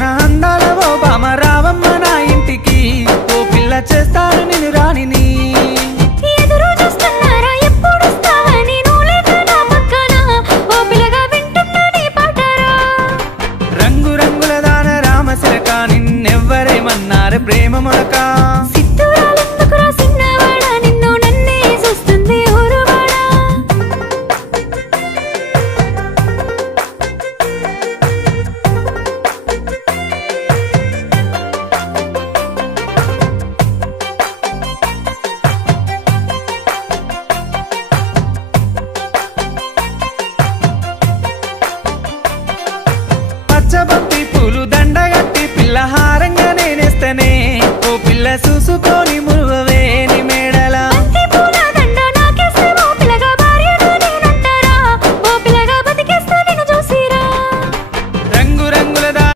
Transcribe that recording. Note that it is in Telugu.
మన అందాల ఓ బామ రావమ్మ నా ఇంటికి ఓ పిల్ల చేస్తాను నేను రాణిని రంగు రంగుల దాన రామశిలక నిన్నెవ్వరేమన్నారు ప్రేమ మొలక పచ్చబంతి పూలు దండగట్టి పిల్ల హారంగా నేనేస్తేనే ఓ పిల్ల చూసుకో